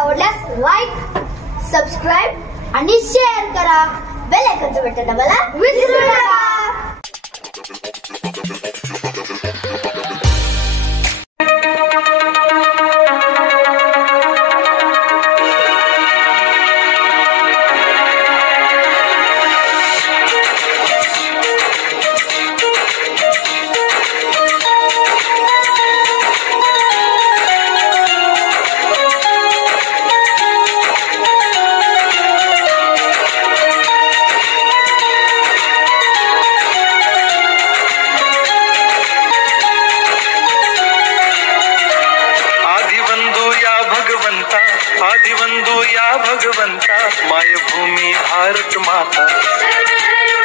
आवडल्यास like, subscribe आणि share करा. बेल आयकॉनचं बटन दाबायला विसरू नका. आदिवंदो या भगवंता, मायभूमी भारत माता.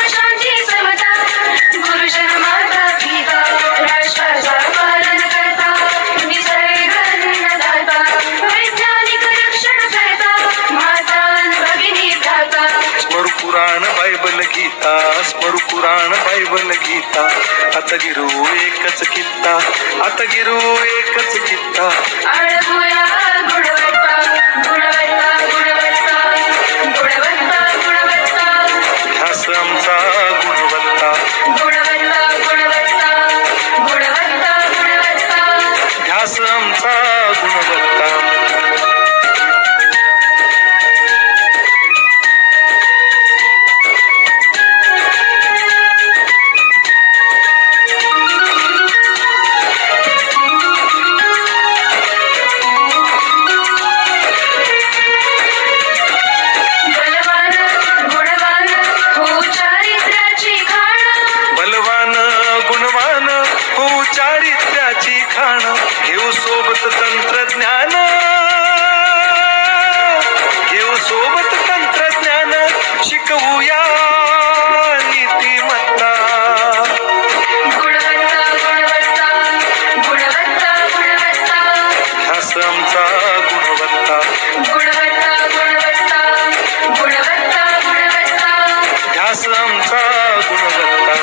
शांती समता, गुरुजन माता पिता, राष्ट्राचा पालन करता, निसर्ग अन्नदाता, वैज्ञानिक रक्षण करता, माता भगिनी भ्राता. स्मरू पुराण बायबल गीता, स्मरू पुराण बायबल गीता. आता गिरू एकच कित्ता, आता गिरू एकच कित्ता. अळगुया गुणवत्ता, गुणवत्ता, गुणवत्ता, गुणवत्ता, गुणवत्ता. ध्यास आमचा गुणवत्ता, गुणवत्ता, गुणवत्ता, गुणवत्ता, गुणवत्ता. ध्यास आमचा गुणवत्ता. घेऊ सोबत तंत्रज्ञान, घेऊ सोबत तंत्रज्ञान, शिकवूया नीतिमत्ता. गुणवत्ता, गुणवत्ता, गुणवत्ता, गुणवत्ता. ध्यास आमचा गुणवत्ता, गुणवत्ता, गुणवत्ता, गुणवत्ता, गुणवत्ता. ध्यास आमचा गुणवत्ता.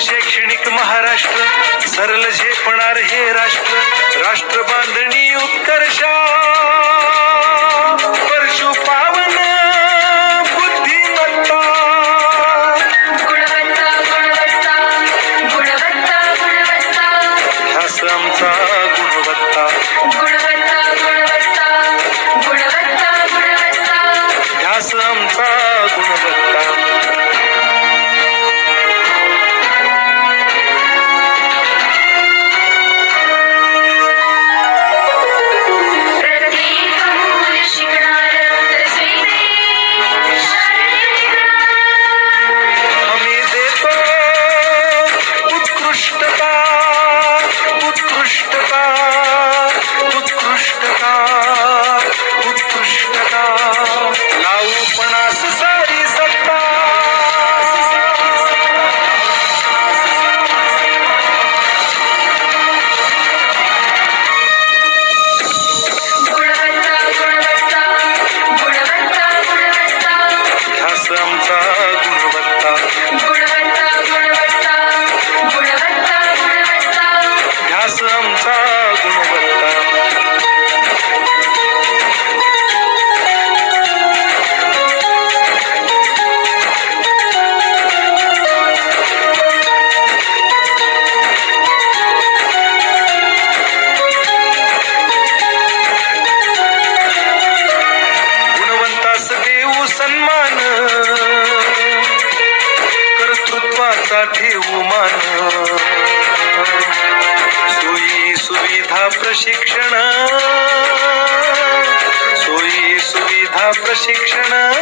शैक्षणिक महाराष्ट्र, सरल झेपणार हे राष्ट्र. राष्ट्र बांधणी उत्कर्षा, परशु पावन बुद्धिमत्ता. गुणवत्ता, गुणवत्ता, गुणवत्ता, गुणवत्ता. ध्यास आमचा गुणवत्ता, गुणवत्ता, गुणवत्ता, गुणवत्ता, गुणवत्ता. ध्यास आमचा गुणवत्ता. सन्मान, कर्तृत्वाचा ठेवू मान. सोयी सुविधा प्रशिक्षण, सोयी सुविधा प्रशिक्षण.